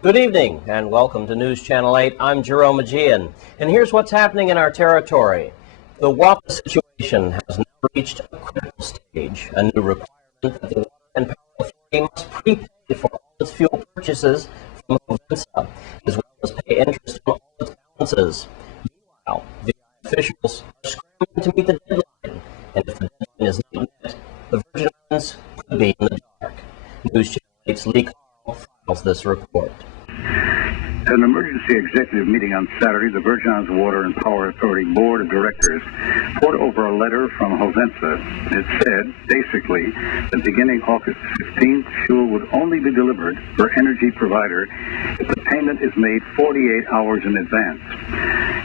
Good evening and welcome to News Channel 8. I'm Jerome Aegean, and here's what's happening in our territory. The WAPA situation has now reached a critical stage. A new requirement that the Water and Power Authority must prepay for all its fuel purchases from Hovensa, as well as pay interest on all its balances. Meanwhile, VI officials are scrambling to meet the deadline, and if the deadline is not met, the Virgin Islands could be in the dark. News Channel 8's Lee Carl files this report. At an emergency executive meeting on Saturday, the Virgin Islands Water and Power Authority Board of Directors poured over a letter from Hovensa. It said, basically, that beginning August 15th, fuel would only be delivered per energy provider if the payment is made 48 hours in advance.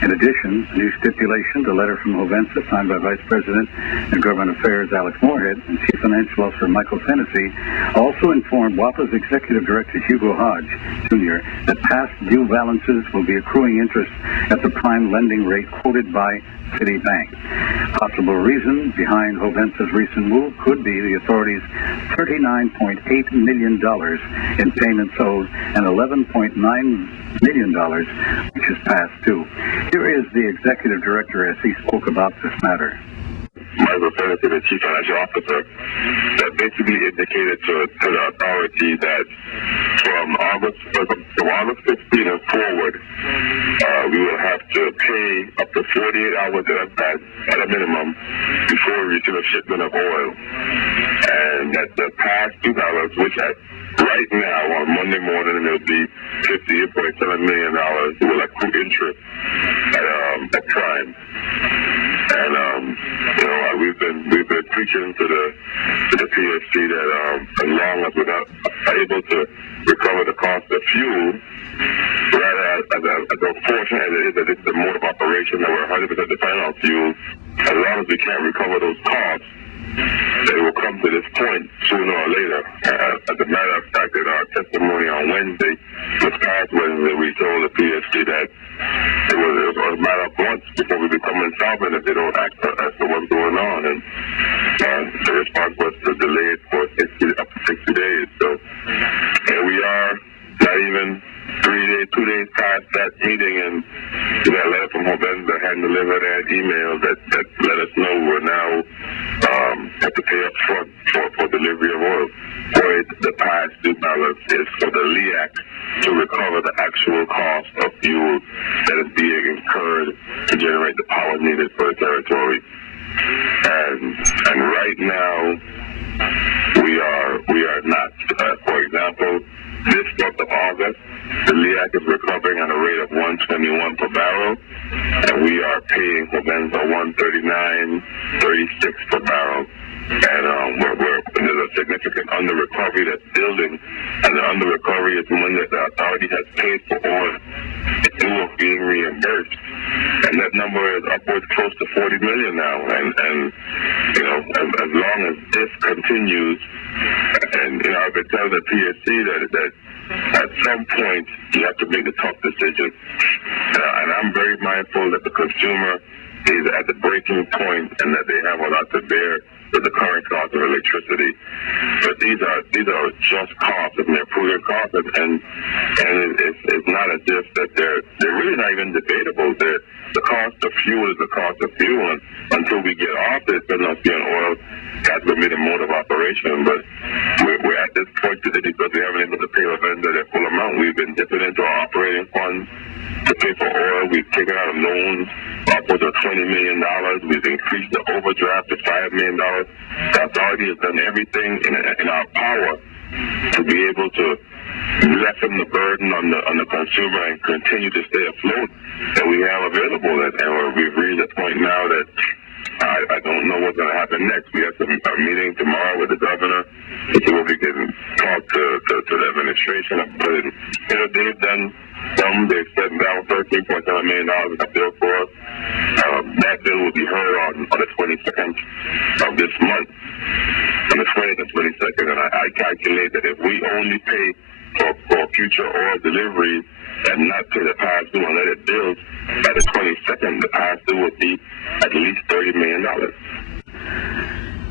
In addition, a new stipulation, the letter from Hovensa, signed by Vice President and Government Affairs Alex Moorhead and Chief Financial Officer Michael Fennessy, also informed WAPA's Executive Director Hugo Hodge, Jr., that past due balances will be accruing interest at the prime lending rate quoted by Citibank. Possible reason behind Hovensa's recent move could be the authority's $39.8 million in payments owed and $11.9 million which is past due. Here is the Executive Director as he spoke about this matter. Michael Fennessy, the Chief Financial Officer, that basically indicated to the authority that from August 15th and forward, we will have to pay up to 48 hours in advance at a minimum before we receive a shipment of oil. And that the past due balance, which right now on Monday morning it will be $58.7 million, will accrue interest at prime. And we've been preaching to the PSC that as long as we're not able to recover the cost of fuel, rather as unfortunate as it is that it's the mode of operation that we're 100% dependent on fuel, as long as we can't recover those costs, they will come to this point sooner or later. As a matter of fact, in our testimony on Wednesday, this past Wednesday, we told the PSC that it was a matter of months before we become insolvent if they don't act as to what's going on. And the response was to delay it for up to 60 days. So here we are, not even 2 days past that meeting, and we got a letter from Hovensa had delivered an email that let us know we're now have to pay up front for delivery of oil. Or the past due balance is for the LEAC to recover the actual cost of fuel that is being incurred to generate the power needed for the territory. And right now, we are not. For example, this month of August, the LEAC is recovering at a rate of $121 per barrel, and we are paying Hovensa $139.36 per barrel. And there's a significant under-recovery that's building, and the under-recovery is money that the authority has paid for oil in lieu of being reimbursed. And that number is upwards close to $40 million now. And as long as this continues, and I could tell the PSC that at some point you have to make a tough decision. And I'm very mindful that the consumer is at the breaking point and that they have a lot to bear with the current cost of electricity. But these are just costs, and they're prudent costs, and it's not as if that they're really not even debatable. The cost of fuel is the cost of fuel, and until we get off this dependency on oil, that's going to be the mode of operation. But we're at this point today because we haven't been able to pay a vendor their full amount. We've been dipping into our operating funds to pay for oil. We've taken out loans upwards of $20 million. We've increased the overdraft to $5 million. The authority has done everything in our power to be able to lessen the burden on the consumer and continue to stay afloat that we have available. And we've reached a point now that I don't know what's going to happen next. We have a meeting tomorrow with the governor to see what we can talk to the administration. But they've done some. They've set down $13.7 million in a bill for us. That bill will be heard on the 22nd of this month, on the 20th and 22nd. And I calculate that if we only pay for future oil deliveries and not pay the past due and let it build, by the 22nd, the past due would be at least $30 million.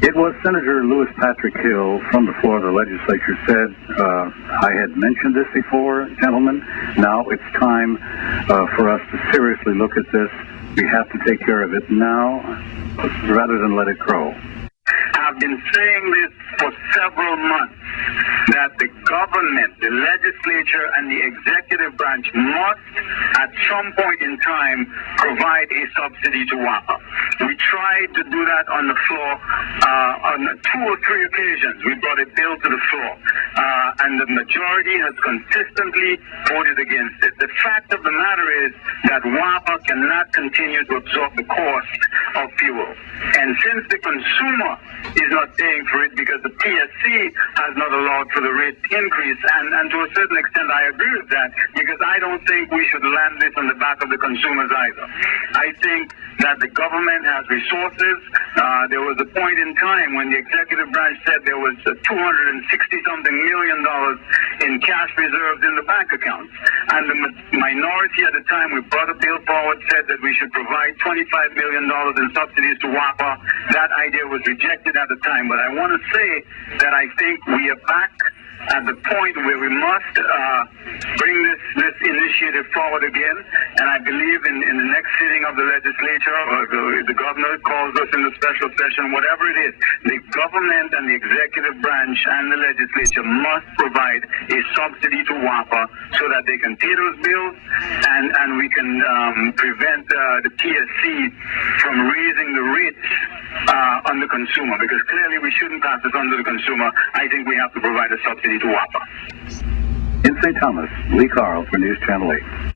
It was Senator Louis Patrick Hill from the floor of the legislature said, I had mentioned this before, gentlemen. Now it's time for us to seriously look at this. We have to take care of it now rather than let it grow. I've been saying this for several months, that the government, the legislature, and the executive branch must, at some point in time, provide a subsidy to WAPA. We tried to do that on the floor on 2 or 3 occasions. We brought a bill to the floor, and the majority has consistently voted against it. The fact of the matter is that WAPA cannot continue to absorb the cost of fuel. And since the consumer is not paying for it because the PSC has not allowed for the rate increase, and to a certain extent I agree with that, because I don't think we should land this on the back of the consumers either. I think that the government has resources. There was a point in time when the executive branch said there was $260-something million in cash reserves in the bank accounts, and the minority at the time we brought a bill forward said that we should provide $25 million in subsidies to WAPA. That idea was rejected at the time, but I want to say that I think we are back at the point where we must bring this initiative forward again, and I believe in the next sitting of the legislature, or the governor calls us in the special session, whatever it is, the government and the executive branch and the legislature must provide a subsidy to WAPA so that they can pay those bills, and we can prevent the PSC from raising the rates on the consumer, because clearly we shouldn't pass this on to the consumer. I think we have to provide a subsidy to WAPA. In St. Thomas, Lee Carl for News Channel 8.